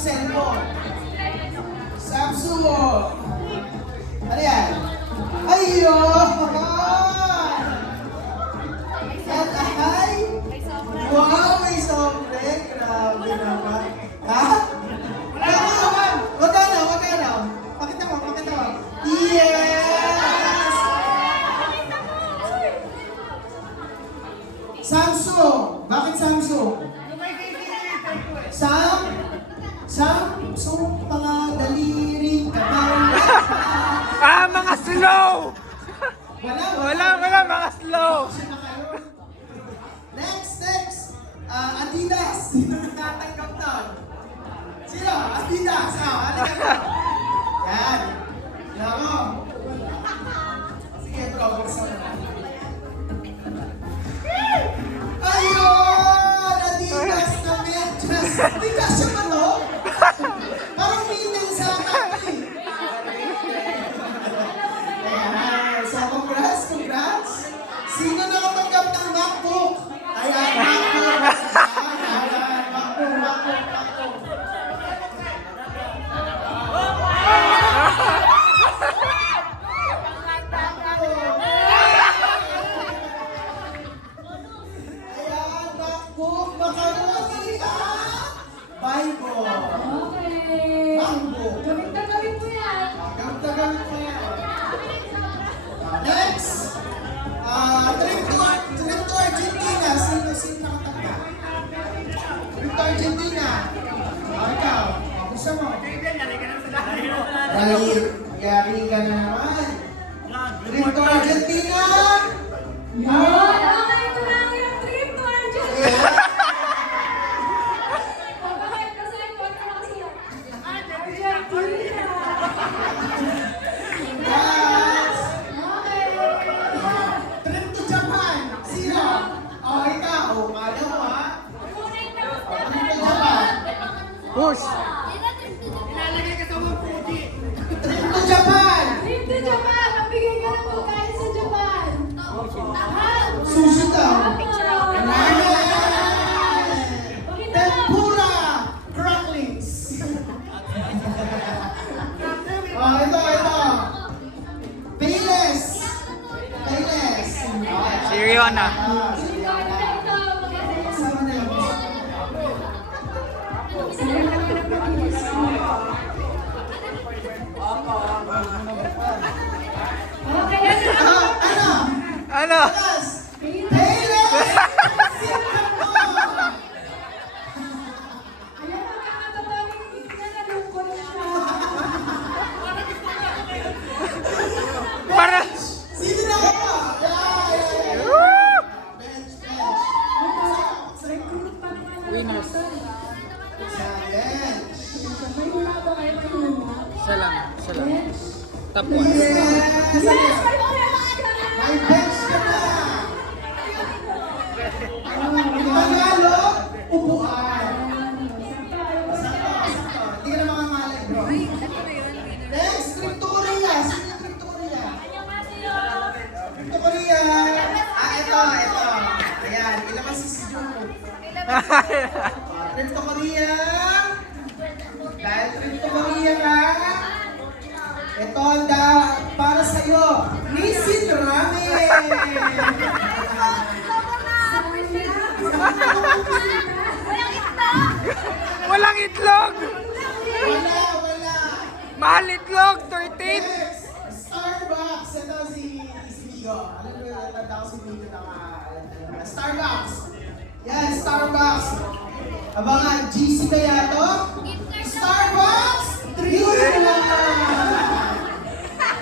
cellphone? Samsung. Ano yan? Ayun! Yan ay? Wow, may sobre. Grabe naman. Ha? Magkano? Magkano? Pakita mo, pakita mo. Yes! Samsung. Bakit Samsung? Samsung mga daliring kapal. Mga slow! Wala. Mga slow! Next. Adidas. Sino natatanggap nun? Sino? Adidas. Ano ka? Yan. Yan ako. Sige, bro. Buksan mo. Ayun! Adidas na medyas. Hindi kasya ba to? Parang minil sa akin. Ayan. So, congrats. Sino nakatanggap ng MacBook? Ayan, MacBook. Ayan, MacBook. Macaroni. Bible. Okay. MacBook. Gawin mo yan. Gamit mo yan. Next. Trip to Argentina. Sino nakatanggap? Trip to Argentina. Ikaw. Gusto mo? Yari ka na naman. Trip to Argentina. Yun. Okay, ito na yung trip to Argentina. Bakit? Kasi ito na kasi yan. Argentina. Yes. Okay. Trip to Japan. Sino? Ikaw. Kaya mo ha? Trip to Japan. Push! Trip to Japan. Trip to Japan. Mabigay ka ng pagkain sa Japan. Sushi daw. Pakita mo. Tempura cracklings. Ito. Payless. Si Rihanna. Sama na yun. Okay, Ano? Yes. Payless. Singapore. ayan ang kakatatanong niya, nalungkot siya. Para... Sino na ako? Bench. Recruit pa naman ang Winners. Sa bench. May hula ba kayo? May hula? Isa lang. Bench. Top 1. Yes. Yes! May bench ka na! May bench ka na. Tagalog, upuan. Sakto. Hindi ka na makamalay, bro. Next, trip to Korea. Sino yung trip to Korea? Trip to Korea. Ito. Ayan, ilabas si Juno. Trip to Korea. Dahil trip to Korea ka, ito para sa'yo. Nisin Ramen. Walang itlog! Wala. Mahal itlog! 13! Next, Starbucks. Ito si Vigo. Alam mo yung tanda ko si Vigo na Starbucks. Yan, Starbucks. Abangan, GC kaya to? Starbucks! 3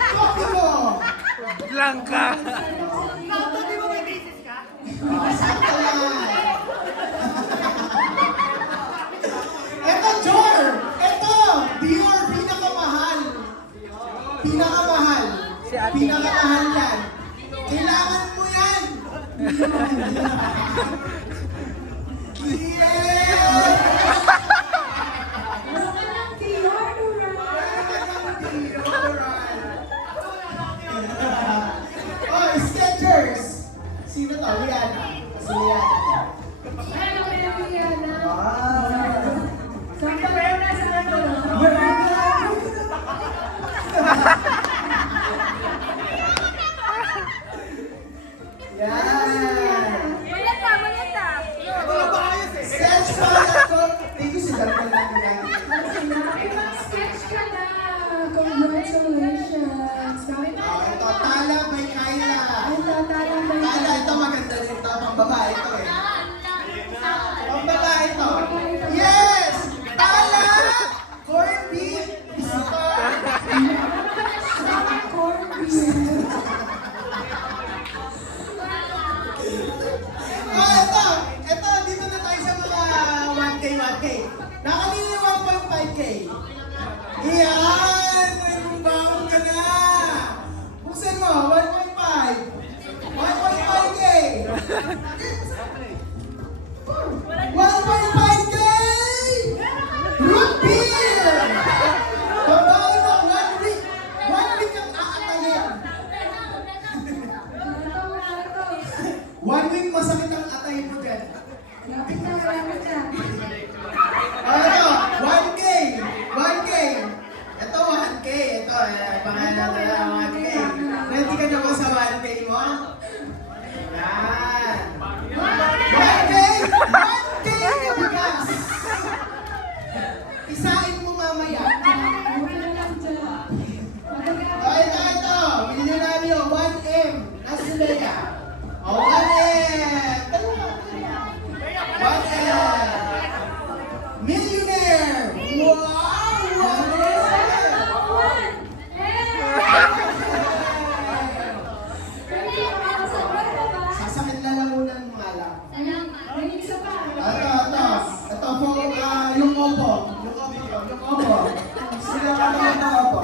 Coffee mo! Blanca! Sakto yan. Ito, Jor! Ito! Dior, pinakamahal. Si Ate. Pinakamahal yan. Kailangan mo yan. Yeah! Basta ng deodorant. Oh, Skechers! Sino to? Rihanna. Si Rihanna. Ano kaya Rihanna? Wow! Saan pa rin nasa 1.5K. Iyan! May bumbang ka na! Buksan mo, 1.5. 1.5K. 1.5K! Root beer! Babaw na, 1 week. 1 week ang aatayin. 1 week masakit ang atayin mo dyan. Ito, 1K! 1K! Ito, 1K. Ito, pangalan na lang, 1K. Ready ka na ba sa 1K mo? Yan. 1K! 1K ka bigas! Isain mo mamaya. Ito. Binili namin yung 1M. Nasa Leia. O, 1M. 1M. Millionaire! Wow! 1M! Sasakit na lang muna ng mga lang. Ito po, yung opo. Yung opo. Sila ka naman na opo.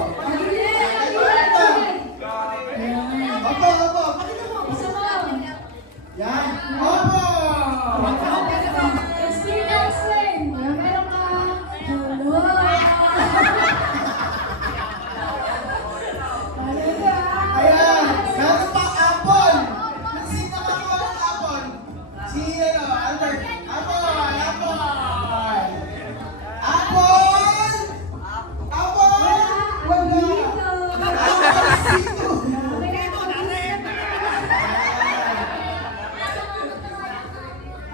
Opo. Yan. Opo! Ayan. Meron pang apple. Sino nakakuha ng apple? Si Albert. Apple! Wala. Sino?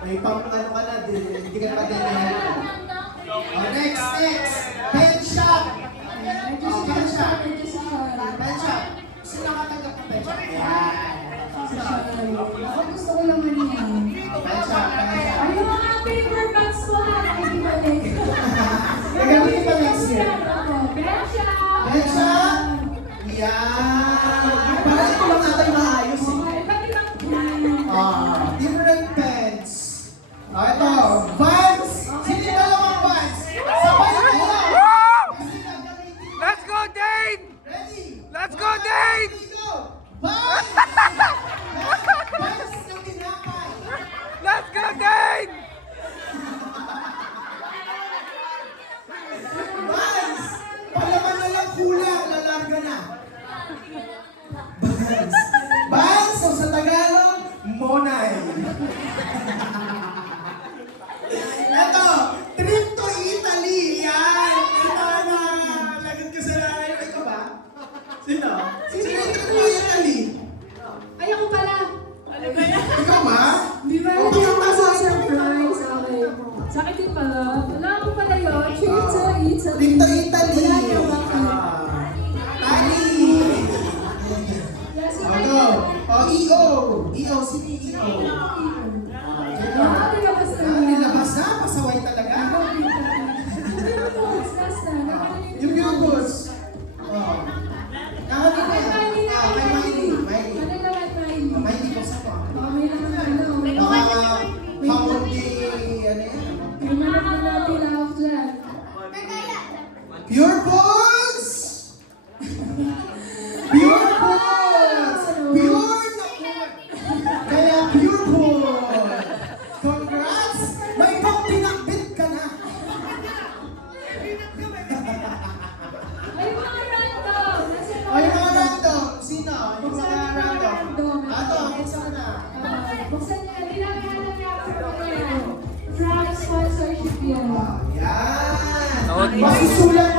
May pang ano ka na, hindi ka nakadalayan. Next. Pen shop. Pen shop. Sino nakatanggap ng pen shop? Yan. Gusto ko naman yan. Pen shop. Ay, yung mga paper bags ko ha, ay ibalik. Gagamitin pa next year. Betcha! Pen shop. Yan. Parang ito lang natin maayos eh. Pati lang. Different pens. Ito. Vans. Sino yung dalawang Vans? Sabay na kayo. Wow! Kasi gagamitin. Let's go, Dane! Ready? Let's go, Dane! Vans! Vans ng tinapay. Let's go, Dane! Vans! Palaman na lang kulang, lalarga na. Vans! Vans! So sa Tagalog, Monay. Ito, trip to Italy. Yan! Ito na! Lagot ko sa layo. Ito ba? Sino? Sino yung trip to Italy? Ay, ako pala. Ikaw ba? Di ba? Oh, Hindi ako basta sa surprise. Okay. Sa akin din pala. Wala ako pala yun. Trip to Italy. Trip to Italy. Wala niyo ba? Italy! Yes, O, go! O, EO! EO, sino yung EO? Ah, nilabas na niya. Nilabas na? Pasaway talaga? Yung Gilbos. Oh. Nakalit na yan. Kay Miley. Miley ko sa pa. Hawag di, ano yan? Pure Balls! Pure Balls! Pure na kaya Pure Balls! Congrats! May pang pinakbit ka na! Ay, mga random! Sino? Yung mga random? Ato, buksan na. Buksan niya. Nilahanap niya ako from sponsorship yun. Yan! Note. Masusulat